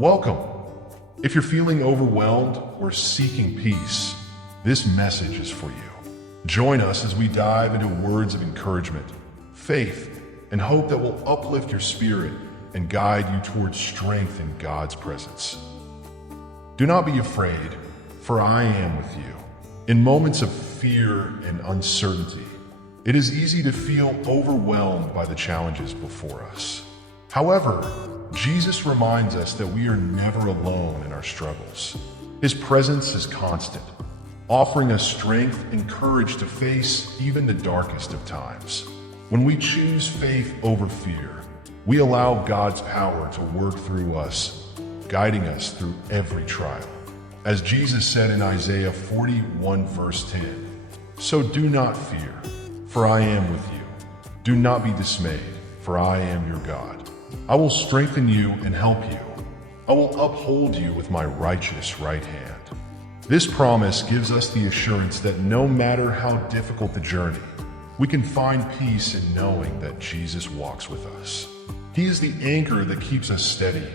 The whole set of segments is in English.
Welcome. If you're feeling overwhelmed or seeking peace, this message is for you. Join us as we dive into words of encouragement, faith, and hope that will uplift your spirit and guide you towards strength in God's presence. Do not be afraid, for I am with you. In moments of fear and uncertainty, it is easy to feel overwhelmed by the challenges before us. However, Jesus reminds us that we are never alone in our struggles. His presence is constant, offering us strength and courage to face even the darkest of times. When we choose faith over fear, we allow God's power to work through us, guiding us through every trial. As Jesus said in Isaiah 41 verse 10, "So do not fear, for I am with you. Do not be dismayed, for I am your God. I will strengthen you and help you. I will uphold you with my righteous right hand." This promise gives us the assurance that no matter how difficult the journey, we can find peace in knowing that Jesus walks with us. He is the anchor that keeps us steady,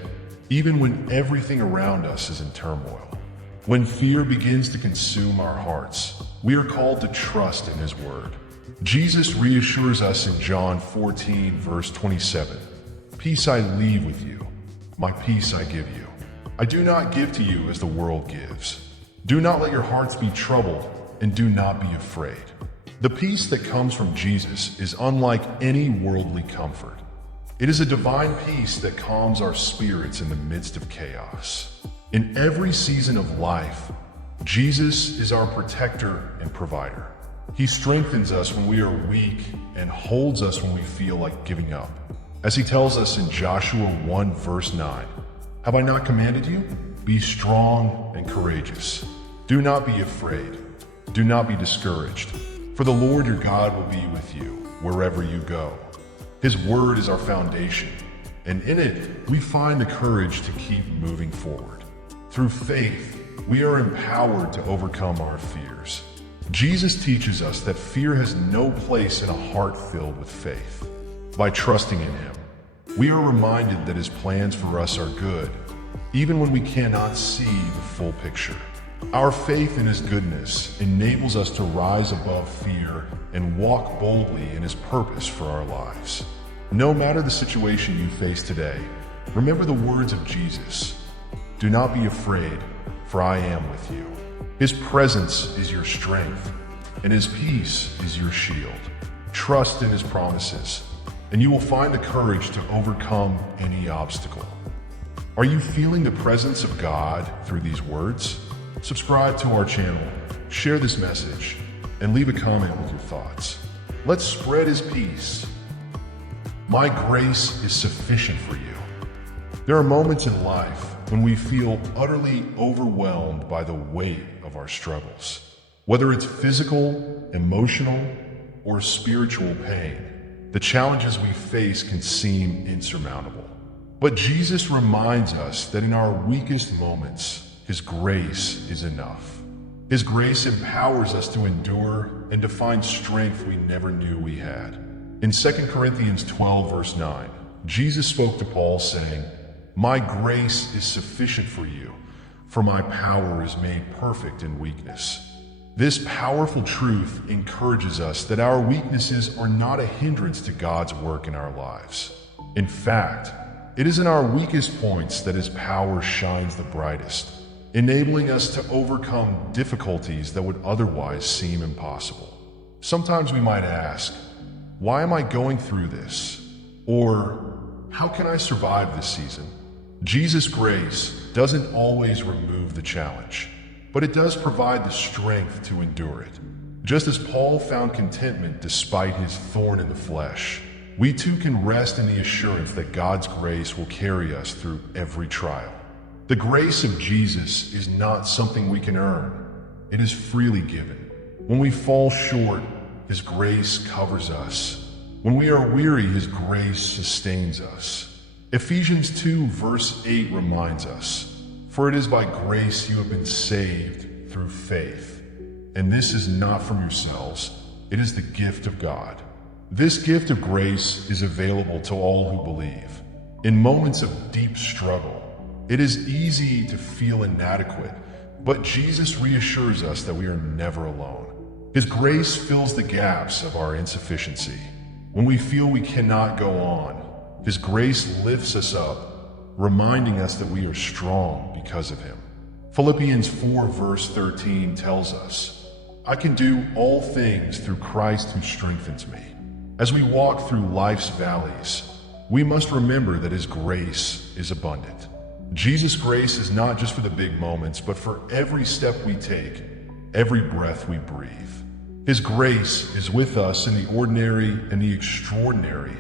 even when everything around us is in turmoil. When fear begins to consume our hearts, we are called to trust in His word. Jesus reassures us in John 14 verse 27, "Peace I leave with you, my peace I give you. I do not give to you as the world gives. Do not let your hearts be troubled, and do not be afraid." The peace that comes from Jesus is unlike any worldly comfort. It is a divine peace that calms our spirits in the midst of chaos. In every season of life, Jesus is our protector and provider. He strengthens us when we are weak and holds us when we feel like giving up. As He tells us in Joshua 1 verse 9, "Have I not commanded you? Be strong and courageous. Do not be afraid. Do not be discouraged, for the Lord your God will be with you wherever you go." His word is our foundation, and in it we find the courage to keep moving forward. Through faith, we are empowered to overcome our fears. Jesus teaches us that fear has no place in a heart filled with faith. By trusting in Him, we are reminded that His plans for us are good, even when we cannot see the full picture. Our faith in His goodness enables us to rise above fear and walk boldly in His purpose for our lives. No matter the situation you face today, remember the words of Jesus. "Do not be afraid, for I am with you." His presence is your strength, and His peace is your shield. Trust in His promises, and you will find the courage to overcome any obstacle. Are you feeling the presence of God through these words? Subscribe to our channel, share this message, and leave a comment with your thoughts. Let's spread His peace. My grace is sufficient for you. There are moments in life when we feel utterly overwhelmed by the weight of our struggles. Whether it's physical, emotional, or spiritual pain, the challenges we face can seem insurmountable. But Jesus reminds us that in our weakest moments, His grace is enough. His grace empowers us to endure and to find strength we never knew we had. In 2 Corinthians 12 verse 9, Jesus spoke to Paul saying, "My grace is sufficient for you, for my power is made perfect in weakness." This powerful truth encourages us that our weaknesses are not a hindrance to God's work in our lives. In fact, it is in our weakest points that His power shines the brightest, enabling us to overcome difficulties that would otherwise seem impossible. Sometimes we might ask, "Why am I going through this?" Or, "How can I survive this season?" Jesus' grace doesn't always remove the challenge, but it does provide the strength to endure it. Just as Paul found contentment despite his thorn in the flesh, we too can rest in the assurance that God's grace will carry us through every trial. The grace of Jesus is not something we can earn. It is freely given. When we fall short, His grace covers us. When we are weary, His grace sustains us. Ephesians 2 verse 8 reminds us, "For it is by grace you have been saved through faith. And this is not from yourselves, it is the gift of God." This gift of grace is available to all who believe. In moments of deep struggle, It is easy to feel inadequate, but Jesus reassures us that we are never alone. His grace fills the gaps of our insufficiency. When we feel we cannot go on, His grace lifts us up, reminding us that we are strong because of Him. Philippians 4 verse 13 tells us, "I can do all things through Christ who strengthens me." As we walk through life's valleys, we must remember that His grace is abundant. Jesus' grace is not just for the big moments, but for every step we take, every breath we breathe. His grace is with us in the ordinary and the extraordinary,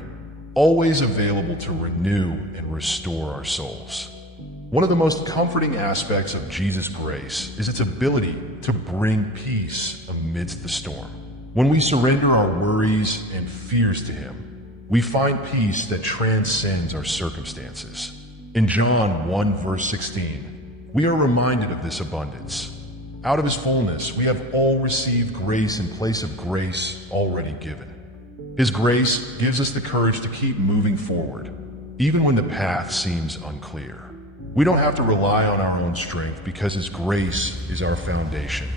always available to renew and restore our souls. One of the most comforting aspects of Jesus' grace is its ability to bring peace amidst the storm. When we surrender our worries and fears to Him, we find peace that transcends our circumstances. In John 1 verse 16, we are reminded of this abundance. Out of His fullness, we have all received grace in place of grace already given. His grace gives us the courage to keep moving forward, even when the path seems unclear. We don't have to rely on our own strength because His grace is our foundation.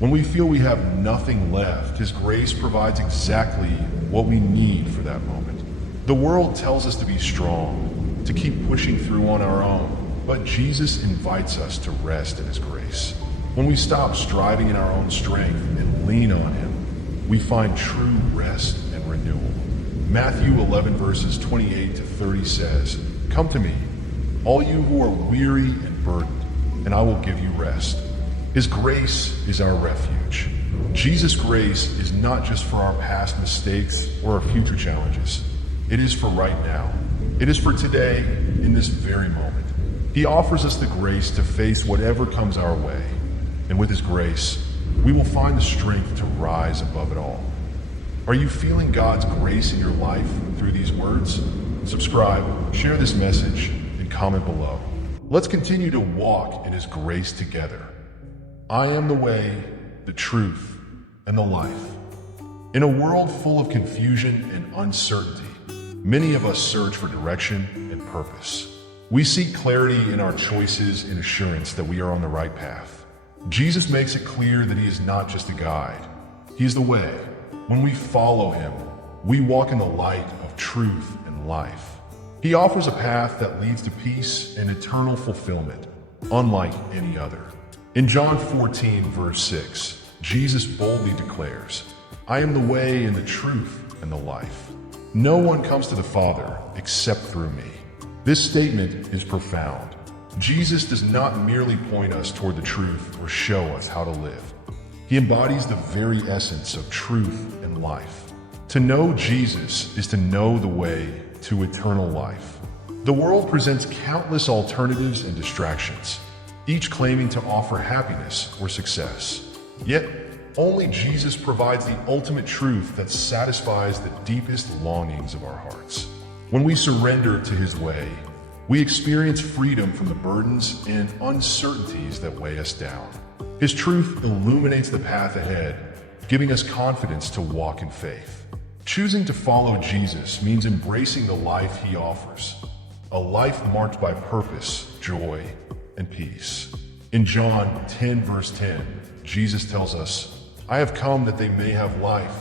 When we feel we have nothing left, His grace provides exactly what we need for that moment. The world tells us to be strong, to keep pushing through on our own, but Jesus invites us to rest in His grace. When we stop striving in our own strength and lean on Him, we find true rest and renewal. Matthew 11 verses 28 to 30 says, "Come to me, all you who are weary and burdened, and I will give you rest." His grace is our refuge. Jesus' grace is not just for our past mistakes or our future challenges. It is for right now. It is for today, in this very moment. He offers us the grace to face whatever comes our way. And with His grace, we will find the strength to rise above it all. Are you feeling God's grace in your life through these words? Subscribe, share this message, and comment below. Let's continue to walk in His grace together. I am the way, the truth, and the life. In a world full of confusion and uncertainty, many of us search for direction and purpose. We seek clarity in our choices and assurance that we are on the right path. Jesus makes it clear that He is not just a guide. He is the way. When we follow Him, we walk in the light of truth and life. He offers a path that leads to peace and eternal fulfillment, unlike any other. In John 14 verse 6, Jesus boldly declares, "I am the way and the truth and the life. No one comes to the Father except through me." This statement is profound. Jesus does not merely point us toward the truth or show us how to live. He embodies the very essence of truth and life. To know Jesus is to know the way to eternal life. The world presents countless alternatives and distractions, each claiming to offer happiness or success. Yet, only Jesus provides the ultimate truth that satisfies the deepest longings of our hearts. When we surrender to His way, we experience freedom from the burdens and uncertainties that weigh us down. His truth illuminates the path ahead, giving us confidence to walk in faith. Choosing to follow Jesus means embracing the life He offers, a life marked by purpose, joy, and peace. In John 10 verse 10, Jesus tells us, "I have come that they may have life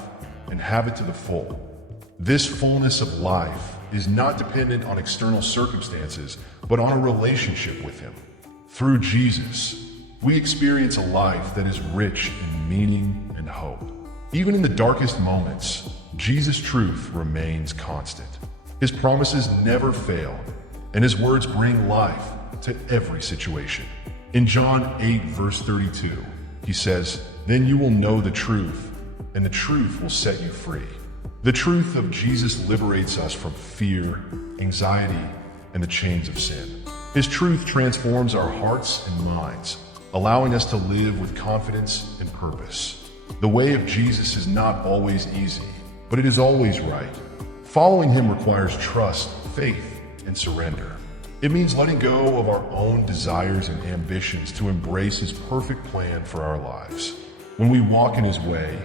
and have it to the full." This fullness of life is not dependent on external circumstances, but on a relationship with Him. Through Jesus, we experience a life that is rich in meaning and hope. Even in the darkest moments, Jesus' truth remains constant. His promises never fail, and His words bring life to every situation. In John 8 verse 32, He says, "Then you will know the truth, and the truth will set you free." The truth of Jesus liberates us from fear, anxiety, and the chains of sin. His truth transforms our hearts and minds, allowing us to live with confidence and purpose. The way of Jesus is not always easy, but it is always right. Following Him requires trust, faith, and surrender. It means letting go of our own desires and ambitions to embrace His perfect plan for our lives. When we walk in His way,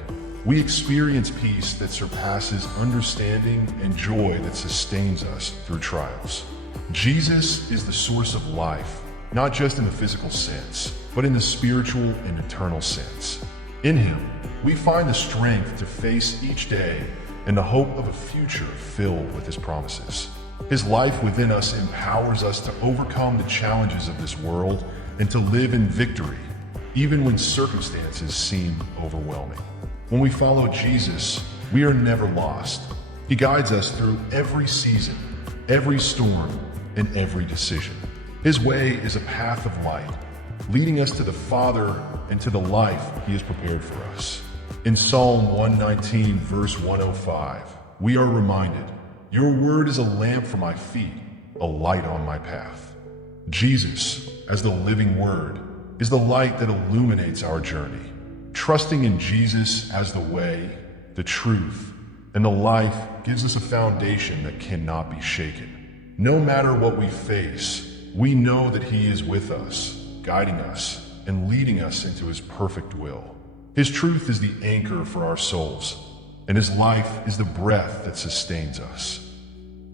we experience peace that surpasses understanding and joy that sustains us through trials. Jesus is the source of life, not just in the physical sense, but in the spiritual and eternal sense. In him, we find the strength to face each day and the hope of a future filled with his promises. His life within us empowers us to overcome the challenges of this world and to live in victory, even when circumstances seem overwhelming. When we follow Jesus, we are never lost. He guides us through every season, every storm, and every decision. His way is a path of light, leading us to the Father and to the life he has prepared for us. In Psalm 119, verse 105, we are reminded, "Your word is a lamp for my feet, a light on my path." Jesus, as the living word, is the light that illuminates our journey. Trusting in Jesus as the way, the truth, and the life gives us a foundation that cannot be shaken. No matter what we face, we know that he is with us, guiding us, and leading us into his perfect will. His truth is the anchor for our souls, and his life is the breath that sustains us.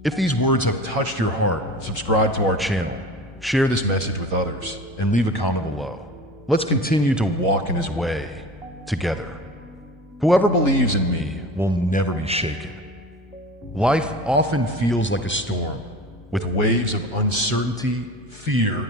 If these words have touched your heart, subscribe to our channel, share this message with others, and leave a comment below. Let's continue to walk in his way together. Whoever believes in me will never be shaken. Life often feels like a storm, with waves of uncertainty, fear,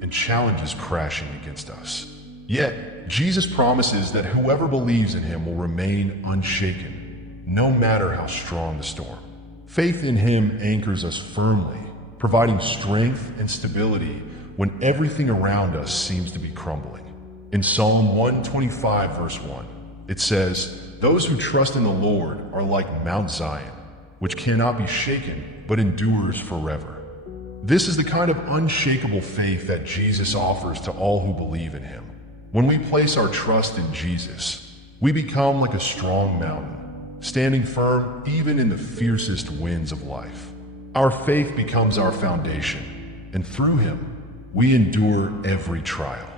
and challenges crashing against us. Yet, Jesus promises that whoever believes in him will remain unshaken, no matter how strong the storm. Faith in him anchors us firmly, providing strength and stability when everything around us seems to be crumbling. In Psalm 125, verse 1, it says, "Those who trust in the Lord are like Mount Zion, which cannot be shaken, but endures forever." This is the kind of unshakable faith that Jesus offers to all who believe in him. When we place our trust in Jesus, we become like a strong mountain, standing firm even in the fiercest winds of life. Our faith becomes our foundation, and through him, we endure every trial.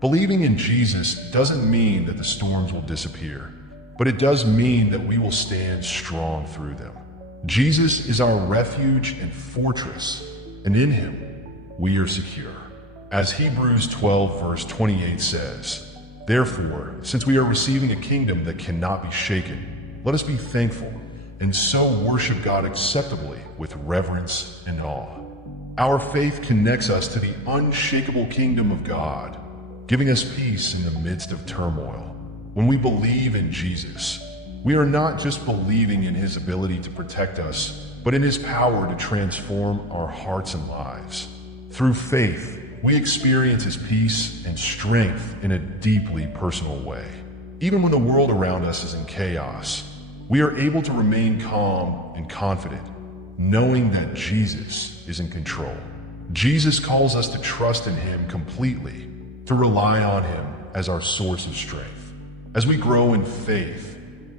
Believing in Jesus doesn't mean that the storms will disappear, but it does mean that we will stand strong through them. Jesus is our refuge and fortress, and in him, we are secure. As Hebrews 12, verse 28 says, "Therefore, since we are receiving a kingdom that cannot be shaken, let us be thankful and so worship God acceptably with reverence and awe." Our faith connects us to the unshakable kingdom of God, giving us peace in the midst of turmoil. When we believe in Jesus, we are not just believing in his ability to protect us, but in his power to transform our hearts and lives. Through faith, we experience his peace and strength in a deeply personal way. Even when the world around us is in chaos, we are able to remain calm and confident, knowing that Jesus is in control. Jesus calls us to trust in him completely, to rely on him as our source of strength. As we grow in faith,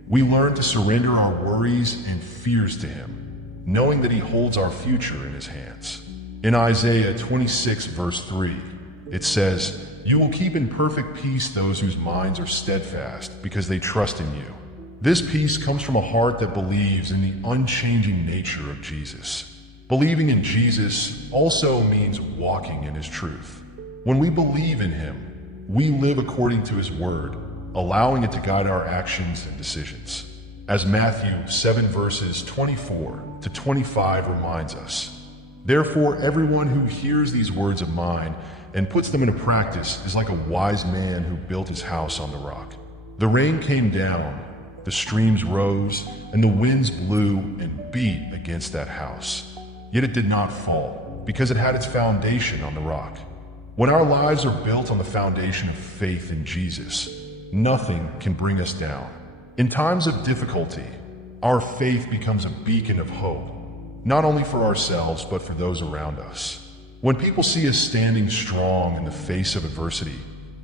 we learn to surrender our worries and fears to him, knowing that he holds our future in his hands. In Isaiah 26, verse 3, it says, "You will keep in perfect peace those whose minds are steadfast because they trust in you." This peace comes from a heart that believes in the unchanging nature of Jesus. Believing in Jesus also means walking in his truth. When we believe in him, we live according to his word, allowing it to guide our actions and decisions. As Matthew 7 verses 24 to 25 reminds us, "Therefore everyone who hears these words of mine and puts them into practice is like a wise man who built his house on the rock. The rain came down, the streams rose, and the winds blew and beat against that house. Yet it did not fall, because it had its foundation on the rock." When our lives are built on the foundation of faith in Jesus, nothing can bring us down. In times of difficulty, our faith becomes a beacon of hope, not only for ourselves, but for those around us. When people see us standing strong in the face of adversity,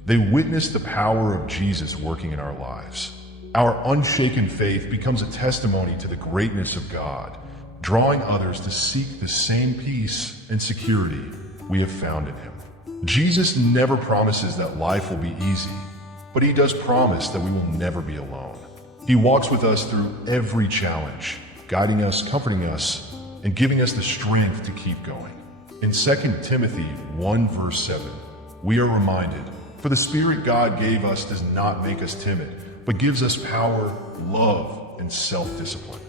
they witness the power of Jesus working in our lives. Our unshaken faith becomes a testimony to the greatness of God, drawing others to seek the same peace and security we have found in him. Jesus never promises that life will be easy, but he does promise that we will never be alone. He walks with us through every challenge, guiding us, comforting us, and giving us the strength to keep going. In 2 Timothy 1 verse 7, we are reminded, "For the Spirit God gave us does not make us timid, but gives us power, love, and self-discipline."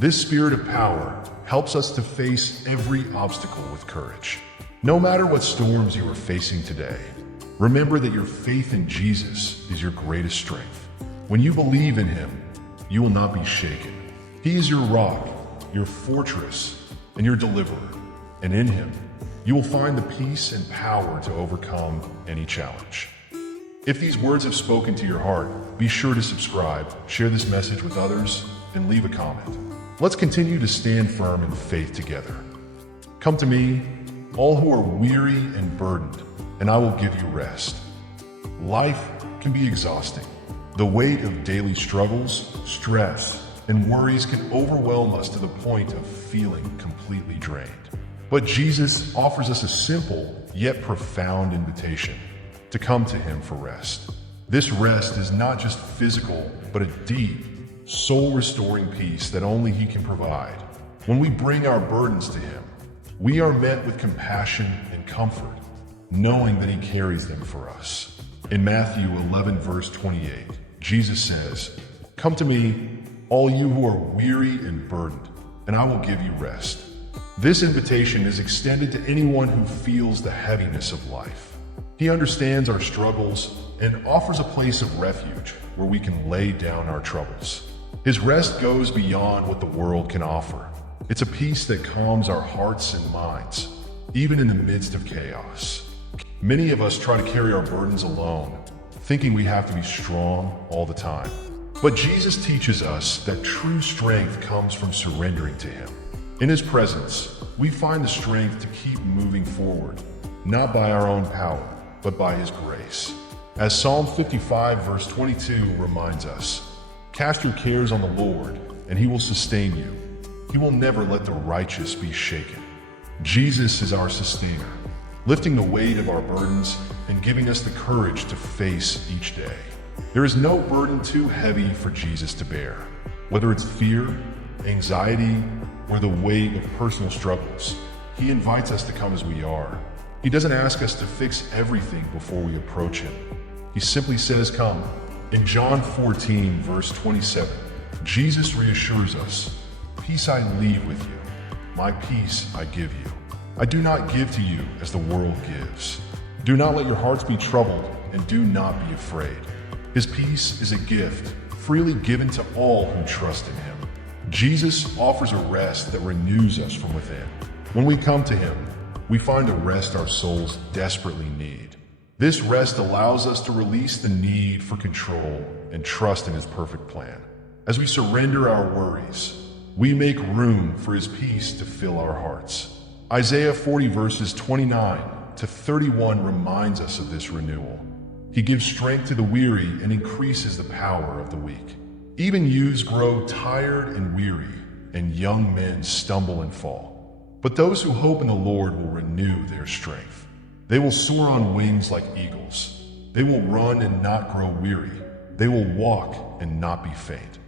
This spirit of power helps us to face every obstacle with courage. No matter what storms you are facing today, remember that your faith in Jesus is your greatest strength. When you believe in Him, you will not be shaken. He is your rock, your fortress, and your deliverer. And in Him, you will find the peace and power to overcome any challenge. If these words have spoken to your heart, be sure to subscribe, share this message with others, and leave a comment. Let's continue to stand firm in faith together. Come to me, all who are weary and burdened, and I will give you rest. Life can be exhausting. The weight of daily struggles, stress, and worries can overwhelm us to the point of feeling completely drained. But Jesus offers us a simple yet profound invitation to come to Him for rest. This rest is not just physical, but a deep, soul-restoring peace that only He can provide. When we bring our burdens to Him, we are met with compassion and comfort, knowing that He carries them for us. In Matthew 11 verse 28, Jesus says, "Come to me, all you who are weary and burdened, and I will give you rest." This invitation is extended to anyone who feels the heaviness of life. He understands our struggles and offers a place of refuge where we can lay down our troubles. His rest goes beyond what the world can offer. It's a peace that calms our hearts and minds, even in the midst of chaos. Many of us try to carry our burdens alone, thinking we have to be strong all the time. But Jesus teaches us that true strength comes from surrendering to Him. In His presence, we find the strength to keep moving forward, not by our own power, but by His grace. As Psalm 55 verse 22 reminds us, "Cast your cares on the Lord, and He will sustain you. He will never let the righteous be shaken." Jesus is our sustainer, lifting the weight of our burdens and giving us the courage to face each day. There is no burden too heavy for Jesus to bear, whether it's fear, anxiety, or the weight of personal struggles. He invites us to come as we are. He doesn't ask us to fix everything before we approach Him. He simply says, "Come." In John 14 verse 27, Jesus reassures us, "Peace I leave with you. My peace I give you. I do not give to you as the world gives. Do not let your hearts be troubled, and do not be afraid." His peace is a gift, freely given to all who trust in Him. Jesus offers a rest that renews us from within. When we come to Him, we find a rest our souls desperately need. This rest allows us to release the need for control and trust in His perfect plan. As we surrender our worries, we make room for His peace to fill our hearts. Isaiah 40 verses 29 to 31 reminds us of this renewal. He gives strength to the weary and increases the power of the weak. Even youths grow tired and weary, and young men stumble and fall. But those who hope in the Lord will renew their strength. They will soar on wings like eagles. They will run and not grow weary. They will walk and not be faint.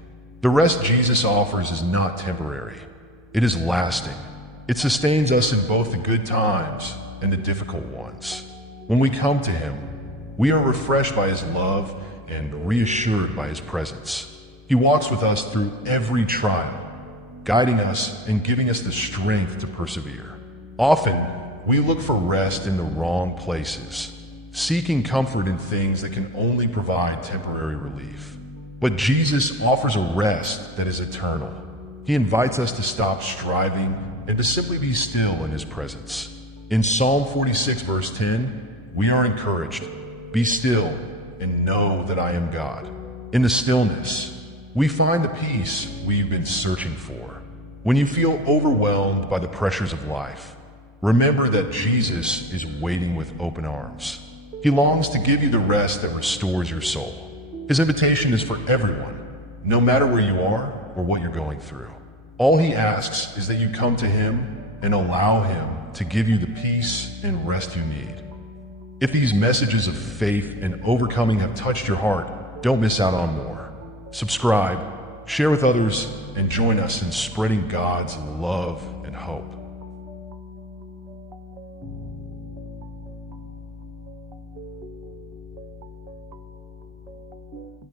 The rest Jesus offers is not temporary. It is lasting. It sustains us in both the good times and the difficult ones. When we come to Him, we are refreshed by His love and reassured by His presence. He walks with us through every trial, guiding us and giving us the strength to persevere. Often, we look for rest in the wrong places, seeking comfort in things that can only provide temporary relief. But Jesus offers a rest that is eternal. He invites us to stop striving and to simply be still in His presence. In Psalm 46 verse 10, we are encouraged, "Be still and know that I am God." In the stillness, we find the peace we've been searching for. When you feel overwhelmed by the pressures of life, remember that Jesus is waiting with open arms. He longs to give you the rest that restores your soul. His invitation is for everyone, no matter where you are or what you're going through. All He asks is that you come to Him and allow Him to give you the peace and rest you need. If these messages of faith and overcoming have touched your heart, don't miss out on more. Subscribe, share with others, and join us in spreading God's love and hope.